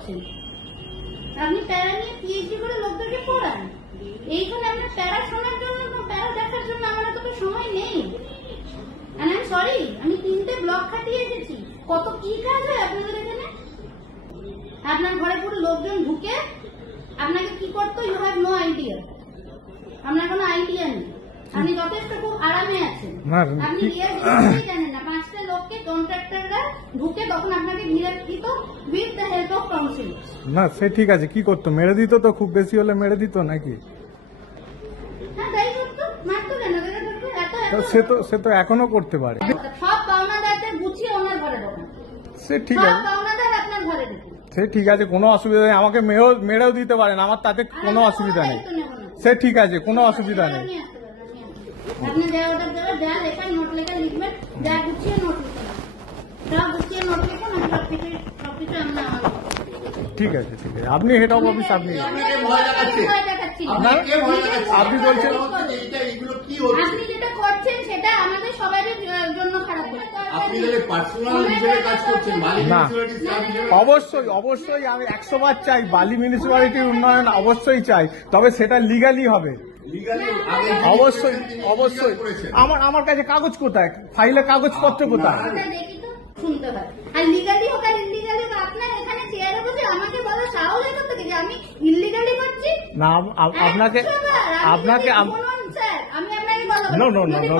করছেন? আপনি প্যারা নিয়ে পিএইচডি করে লোকদেরকে পড়ান, এইখানে আপনার প্যারা শোনার জন্য, প্যারা দেখার জন্য আমার তো সময় নেই। আমি সরি, আমি 3টে ব্লক খাটিয়ে এসেছি। কত কি কাজ হয় আপনাদের এখানে? আপনার ঘরে পুরো লোকজন ঢুকে আপনাকে কি করতো, ইউ হ্যাভ নো আইডিয়া। আপনার কোনো আইডিয়া নেই, আপনি যথেষ্ট খুব আরামে আছেন। আপনি রিয়েল জিনিসটাই জানেন না। 5টা লোককে কন্ট্রাক্টররা ঢুকে তখন আপনাকে ঘিরে দিত with the help of council. না সে ঠিক আছে, কি করতো, মেরে দিত তো, খুব বেশি হলে মেরে দিত নাকি? হ্যাঁ তাই করতো, মারতো কেন? সে তো এখনো করতে পারে। সব পাওনাদারদের গুছিয়ে ওনার ঘরে ঢোকান, সে ঠিক সব আছে, পাওনাদার আপনার ঘরে ঢুকুন। সে ঠিক আছে, কোনো অসুবিধা নেই। আমাকে মেরেও দিতে পারেন, আমার তাতে কোনো অসুবিধা নেই। সে ঠিক আছে, কোনো অসুবিধা নেই। আপনি যা অর্ডার দেবেন, যা লেখা নোট লেখা লিখবেন, যা গুছিয়ে নোট লিখবেন, সব গুছিয়ে নোট লিখুন। সবকিছু আমরা ঠিক আছে, ঠিক আছে। আপনি হেড অফ অফিস, আপনি আপনি বলছেন আপনি যেটা করছেন সেটা আমাদের সবারই জন্য খারাপ। না, অবশ্যই অবশ্যই আমি 100 বার চাই, বালি মিউনিসিপ্যালিটির উন্নয়ন অবশ্যই চাই, তবে সেটা লিগালি হবে। অবশ্যই অবশ্যই। আমার কাছে কাগজ কোথায়, ফাইলে কাগজপত্র কোথায়? শুনতে হয়। আর লিগালি হোক আর ইলিগালি হোক, আপনার এখানে চেয়ারে বসে আমাকে বলা সাহস হয় করতে যে আমি ইলিগালি করছি না। আপনাকে স্যার, আমি আপনাকে বলবো নো নো নো নো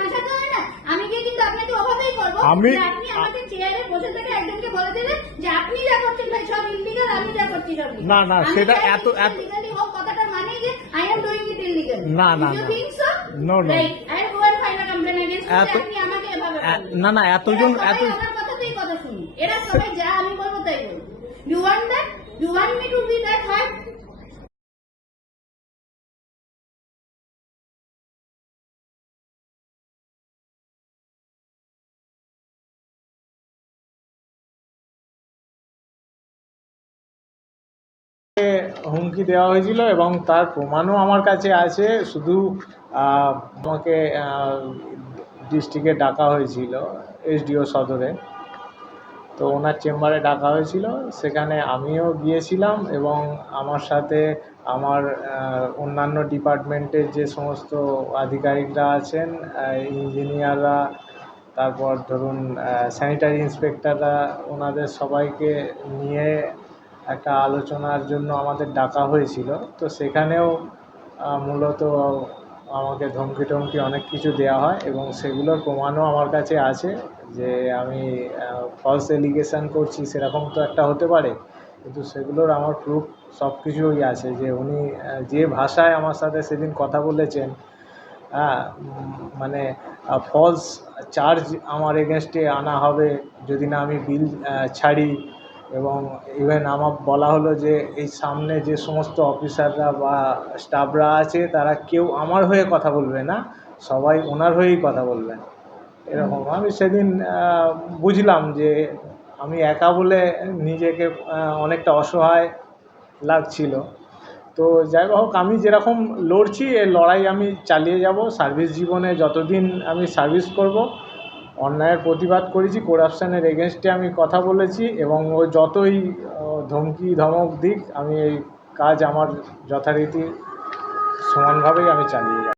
ভাষাতে হয় না, আমি গিয়ে কিন্তু আপনাকে ওভাবেই করবো। আপনি আমাদের চেয়ারে বসে থেকে একজনকে বলে দিলেন যে আপনি যা করছেন ভাই সব ইলিগাল, আমি যা করছি সব না না, সেটা এত লিগালি হোক কথাটা মানে যে I am doing it illegal. না না no no, I go and file a complaint against you. আপনি আমাকে এভাবে না না, এতজন আমার কথাতেই কথা শুনুন। এরা সবাই যা আমি বলবো তাই বলবো। You want that, you want me to be that hard. হুমকি দেওয়া হয়েছিল এবং তার প্রমাণও আমার কাছে আছে। শুধু আমাকে ডিস্ট্রিক্টে ডাকা হয়েছিল, এসডিও সদরে, তো ওনার চেম্বারে ডাকা হয়েছিল, সেখানে আমিও গিয়েছিলাম এবং আমার সাথে আমার অন্যান্য ডিপার্টমেন্টের যে সমস্ত আধিকারিকরা আছেন, ইঞ্জিনিয়াররা, তারপর ধরুন স্যানিটারি ইন্সপেক্টররা, ওনাদের সবাইকে নিয়ে একটা আলোচনার জন্য আমাদের ডাকা হয়েছিল। তো সেখানেও মূলত আমাকে ধমকি টমকি অনেক কিছু দেওয়া হয় এবং সেগুলোর প্রমাণও আমার কাছে আছে যে আমি ফলস এলিগেশন করছি সেরকম তো একটা হতে পারে, কিন্তু সেগুলোর আমার প্রুফ সব কিছুই আছে যে উনি যে ভাষায় আমার সাথে সেদিন কথা বলেছেন, মানে ফলস চার্জ আমার এগেনস্টে আনা হবে যদি না আমি বিল ছাড়ি। এবং ইভেন আমার বলা হলো যে এই সামনে যে সমস্ত অফিসাররা বা স্টাফরা আছে তারা কেউ আমার হয়ে কথা বলবে না, সবাই ওনার হয়েই কথা বলবেন, এরকম। আমি সেদিন বুঝলাম যে আমি একা বলে নিজেকে অনেকটা অসহায় লাগছিল। তো যাই হোক, আমি যেরকম লড়ছি এই লড়াই আমি চালিয়ে যাব সার্ভিস জীবনে, যতদিন আমি সার্ভিস করব। অন্যায়ের প্রতিবাদ করেছি, করাপশানের এগেনস্টে আমি কথা বলেছি এবং ও যতই ধমকি ধমক দিক, আমি এই কাজ আমার যথারীতি সমানভাবেই আমি চালিয়ে যাব।